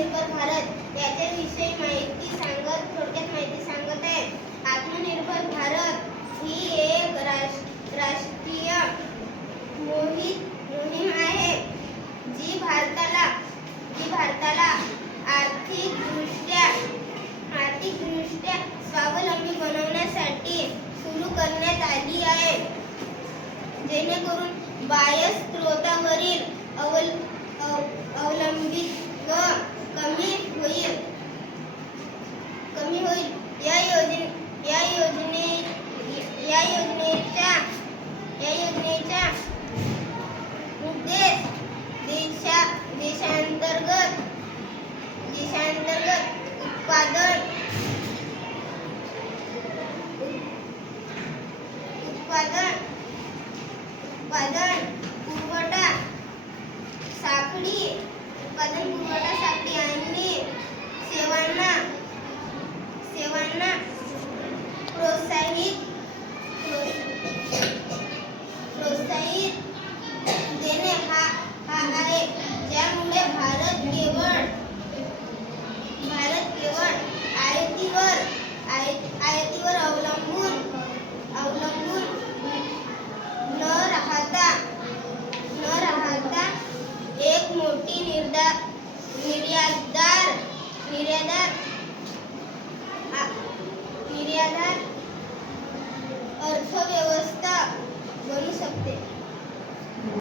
आत्मनिर्भर भारत याच्याविषयी थोडक्यात माहिती सांगत आहे. आत्मनिर्भर भारत ही एक राष्ट्रीय मोहीम आहे जी भारताला आर्थिकदृष्ट्या स्वावलंबी बनवण्यासाठी सुरू करण्यात आली आहे, जेणेकरून बाह्य स्रोतावरील अवलंबित्व कमी होईल. या योजनेचा उद्देश देशांतर्गत उत्पादन, पुरवठा साखळी आणि सेवांना प्रोत्साहित देणे हा आहे, ज्यामुळे भारत केवळ आयातीवर अवलंबून न राहता एक मोठी निर्यातदार अर्थव्यवस्था बनू शकते.